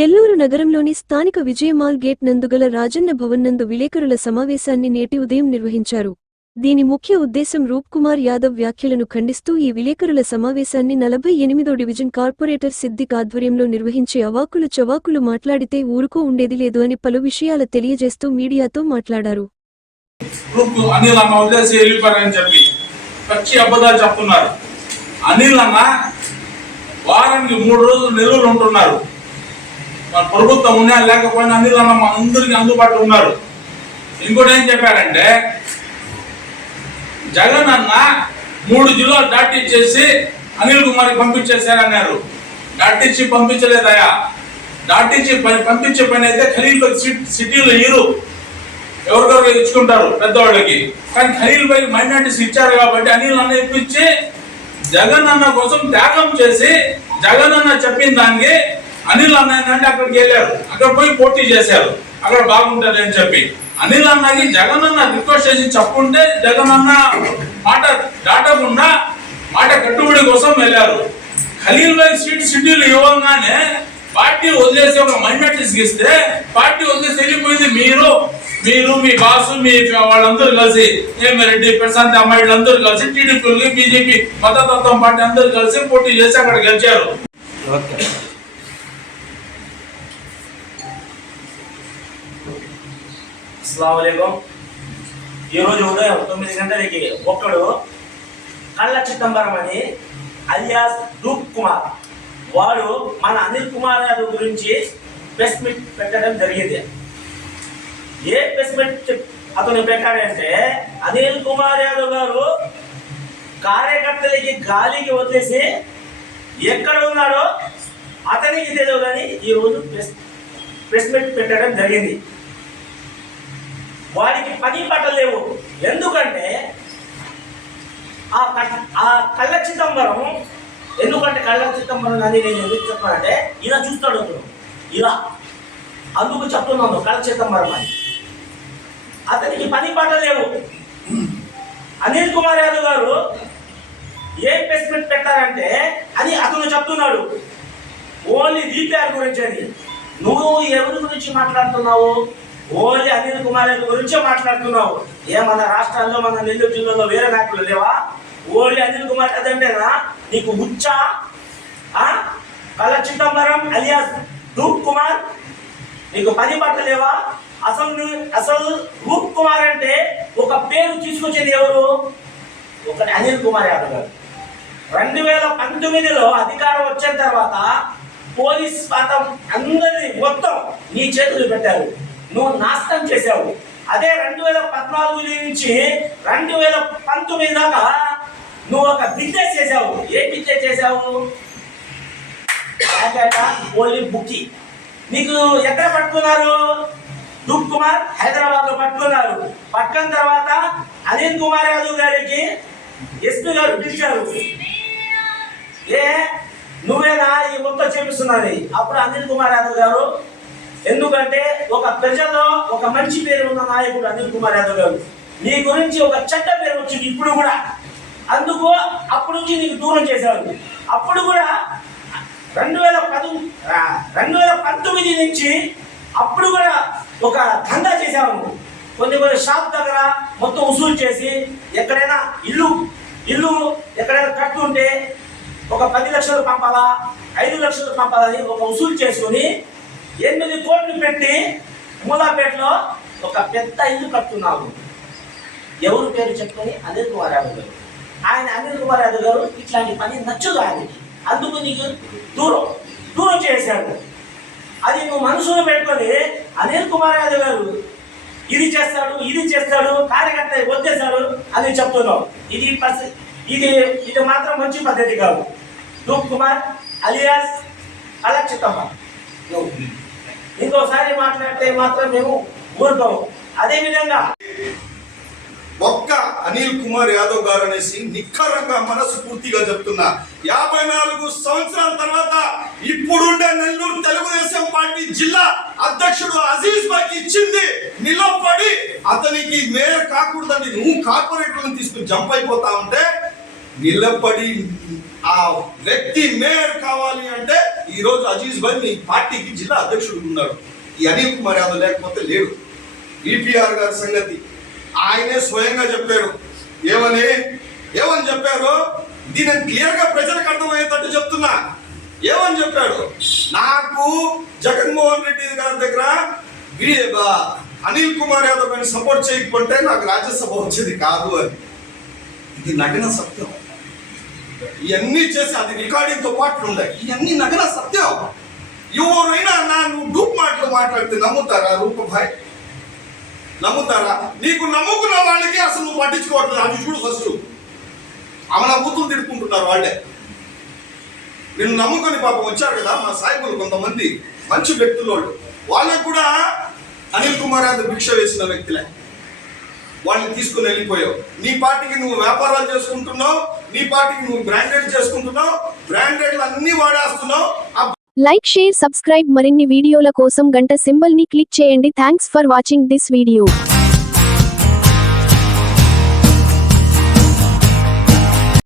నెల్లూరు నగరంలోని స్థానిక విజయమాల్ గేట్ నందుగల రాజన్న భవన్ నందు విలేకరుల సమావేశాన్ని నేటి ఉదయం నిర్వహించారు. దీని ముఖ్య ఉద్దేశం రూప్ కుమార్ యాదవ్ వ్యాఖ్యలను ఖండిస్తూ ఈ విలేకరుల సమావేశాన్ని నలభై ఎనిమిదో డివిజన్ కార్పొరేటర్ సిద్దిక్ ఆధ్వర్యంలో నిర్వహించే అవాకులు చవాకులు మాట్లాడితే ఊరుకో ఉండేది లేదు అని పలు విషయాలు తెలియజేస్తూ మీడియాతో మాట్లాడారు. అనిల్ అన్న వారానికి మూడు రోజులు నెల్లూరు ఉంటున్నారు. మన ప్రభుత్వం ఉన్నా లేకపోయినా అనిల్ అన్న మా అందరికీ అందుబాటులో ఉన్నారు. ఇంకోటి ఏం చెప్పారంటే జగన్ అన్న మూడు జిల్లాలు దాటిచ్చేసి అనిల్ కుమార్కి పంపించేశారన్నారు. దాటిచ్చి పంపించలేదయా? దాటించి పంపించే పని అయితే ఖలీల్ సిటీలో ఇరు ఎవరికెవరు ఇచ్చుకుంటారు? పెద్దవాళ్ళకి. కానీ ఖలీల్ బై మైనార్టీస్ ఇచ్చారు కాబట్టి అనిల్ అన్న ఇప్పించి జగన్ అన్న కోసం త్యాగం చేసి జగన్ అన్న చెప్పిన దానికి అనిల్ అన్న అంటే అక్కడికి వెళ్ళారు. అక్కడ పోయి పోటీ చేశారు. అక్కడ బాగుంటది అని చెప్పి. అనిల్ అన్నకి జగన్ అన్న రిక్వెస్ట్ చేసి చెప్పుంటే జగన్ అన్న మాట దాటకుండా మాట కట్టుబడి కోసం వెళ్ళారు. ఖలీల్ భాయ్ సీట్ షెడ్యూల్ ఇవ్వగానే పార్టీ వదిలేసి ఒక మైనార్టీస్ ఇస్తే పార్టీ వదిలేసి వెళ్ళిపోయింది మీరు మీరు మీ బాసు మీ వాళ్ళందరూ కలిసి రెడ్డి ప్రశాంత్ అమ్మాయిలు అందరూ కలిసి టీడీపీ బీజేపీ మతతత్వం పార్టీ అందరూ కలిసి పోటీ చేసి అక్కడ గెలిచారు. ఓకే. అస్సలం ఈరోజు ఉదయం తొమ్మిది గంటలకి ఒక్కడు కళ్ళ చిదంబరం అని అలియాస్ రూప్ కుమార్. వాడు మన అనిల్ కుమార్ యాదవ్ గురించి ప్రెస్ మీట్ పెట్టడం జరిగింది. ఏ ప్రెస్ మీట్ అతను పెట్టాడంటే అనిల్ కుమార్ యాదవ్ గారు కార్యకర్తలకి గాలికి వదిలేసి ఎక్కడ ఉన్నాడో అతనికి తెలియదు కానీ ఈరోజు ప్రెస్ ప్రెస్ మీట్ పెట్టడం జరిగింది. వాడికి పని పట్టలేవు ఎందుకంటే ఆ క- ఆ కళ్ళ చిదంబరం ఎందుకంటే కళ్ళ చిదంబరం అని నేను ఎందుకు చెప్పానంటే ఇలా చూస్తాడు అతను. ఇలా అందుకు చెప్తున్నాను కళ్ళ చిదంబరం అని. అతనికి పని పట్టలేవు అనిల్ కుమార్ యాదవ్ గారు ఏ ప్లేస్మెంట్ పెట్టారంటే అని అతను చెప్తున్నాడు. ఓన్లీ దీపార్ గురించి అని. నువ్వు ఎవరి గురించి మాట్లాడుతున్నావు? ఓన్లీ అనిల్ కుమార్ రెడ్డి గురించే మాట్లాడుతున్నావు. ఏ మన రాష్ట్రాల్లో మన నెల్లూరు జిల్లాలో వేరే నాయకులు లేవా? ఓన్లీ అనిల్ కుమార్ యాదవ్ నీకు ఉచ్చ కళ్ళ చిదంబరం అలియాస్ రూప్ కుమార్ నీకు పని పట్టలేవా అసలు అసలు రూప్ కుమార్ అంటే ఒక పేరు తీసుకొచ్చేది ఎవరు? ఒకటి అనిల్ కుమార్ యాదవ్ గారు. రెండు వేల పంతొమ్మిదిలో అధికారం వచ్చిన తర్వాత పోలీస్ పాతం అందరినీ మొత్తం నీ చేతులు పెట్టారు. నువ్వు నాశనం చేశావు. అదే రెండు వేల పద్నాలుగు నుంచి రెండు వేల పంతొమ్మిది దాకా నువ్వు ఒక బిజినెస్ చేశావు. ఏ బిజినెస్ చేశావు? ఓన్లీ బుక్కి నీకు ఎక్కడ పట్టుకున్నారు? దుప్ కుమార్ హైదరాబాద్లో పట్టుకున్నారు. పట్టుకున్న తర్వాత అనిల్ కుమార్ యాదవ్ గారికి ఎస్పీ గారు పిలిచారు. ఏ? నువ్వేనా? ఈ మొత్తం చేపిస్తున్నది. అప్పుడు అనిల్ కుమార్ యాదవ్ గారు ఎందుకంటే ఒక ప్రజల్లో ఒక మంచి పేరు ఉన్న నాయకుడు అనిల్ కుమార్ యాదవ్ గారు. నీ గురించి ఒక చెడ్డ పేరు వచ్చింది ఇప్పుడు కూడా. అందుకు అప్పుడు నుంచి నీకు దూరం చేశారు. అప్పుడు కూడా రెండు వేల పదు రెండు వేల పంతొమ్మిది నుంచి అప్పుడు కూడా ఒక దందా చేశాము కొన్ని కొన్ని షాప్ దగ్గర మొత్తం వసూలు చేసి ఎక్కడైనా ఇల్లు ఇల్లు ఎక్కడైనా కట్టుంటే ఒక పది లక్షలు పంపాలా ఐదు లక్షలు పంపాలని ఒక వసూలు చేసుకొని ఎనిమిది కోట్లు పెట్టి మూలాపేటలో ఒక పెద్ద ఇల్లు కట్టున్నాము ఎవరు పేరు చెప్పుకొని అనిల్ కుమార్ యాదవ్ గారు. ఆయన అనిల్ కుమార్ యాదవ్ గారు ఇట్లాంటి పని నచ్చదు ఆయనకి. అందుకు నీకు దూరం దూరం చేశాడు. అది నువ్వు మనసులో పెట్టుకొని అనిల్ కుమార్ యాదవ్ గారు ఇది చేస్తాడు ఇది చేస్తాడు కార్యకర్త వదిలేశాడు అని చెప్తున్నావు. ఇది ఇది ఇది మాత్రం మంచి పద్ధతి కాదు. రూప్ కుమార్ అలియాస్ అలక్షితమ్మ. నువ్వు ఇంకోసారి మాట్లాడితే మాత్రం మేము ఊరుకోము. అదే విధంగా ఒక్క అనిల్ కుమార్ యాదవ్ గారు అనేసి నిఖరంగా మనస్ఫూర్తిగా చెప్తున్నా. యాభై నాలుగు సంవత్సరాల తర్వాత ఇప్పుడుండే నెల్లూరు తెలుగుదేశం పార్టీ జిల్లా అధ్యక్షుడు అజీజ్ బాకి ఇచ్చింది నిలబడి అతనికి మేయర్ కాకూడదండి నువ్వు కార్పొరేటర్లను తీసుకుని జంప్ అయిపోతా ఉంటే నిలబడి ఆ వ్యక్తి మేయర్ కావాలి అంటే ఈరోజు అజీజ్ భాయ్ మీ పార్టీకి జిల్లా అధ్యక్షుడు ఉన్నాడు ఈ అనిల్ కుమార్ యాదవ్ లేకపోతే లేడు. ఈపీఆర్ గారి సంగతి ఆయనే స్వయంగా చెప్పాడు ఏమని? ఏమని చెప్పారు? దీనిని క్లియర్గా ప్రజలకు అర్థమయ్యేటట్టు చెప్తున్నా. ఏమని చెప్పాడు? నాకు జగన్మోహన్ రెడ్డి గారి దగ్గర బా- అనిల్ కుమార్ యాదవ్ సపోర్ట్ చేయకపోతే నాకు రాజ్యసభ వచ్చేది కాదు అని. ఇది నగ్న సత్యం. ఇవన్నీ చేసి అది రికార్డింగ్తో పాటు ఉన్నాయి ఇవన్నీ నగర సత్యం ఎవరైనా నా నువ్వు డూప్ మాటలు మాట్లాడితే నమ్ముతారా రూపభాయ్ నమ్ముతారా? నీకు నమ్ముకున్న వాళ్ళకి అసలు నువ్వు పట్టించుకోవట్లేదు. అది చూడు ఫస్ట్ అమలా బూతులు తిడుకుంటున్నారు వాళ్ళే. నిన్ను నమ్ముకొని పాపం వచ్చారు కదా మా సాయిబులు కొంతమంది మంచి వ్యక్తులు వాళ్ళు. వాళ్ళకు కూడా అనిల్ కుమార్ యాదవ్ భిక్ష వేసిన వ్యక్తులే. వాళ్ళని తీసుకుని వెళ్ళిపోయావు. నీ పార్టీకి నువ్వు వ్యాపారాలు చేసుకుంటున్నావు నీ పార్టీకి నువ్వు బ్రాండెడ్ చేసుకుంటున్నావు బ్రాండెడ్లు అన్ని వాడేస్తున్నావు. లైక్ షేర్ సబ్స్క్రైబ్ మరిన్ని వీడియోల కోసం గంట సింబల్ని క్లిక్ చేయండి. Thanks for watching this video.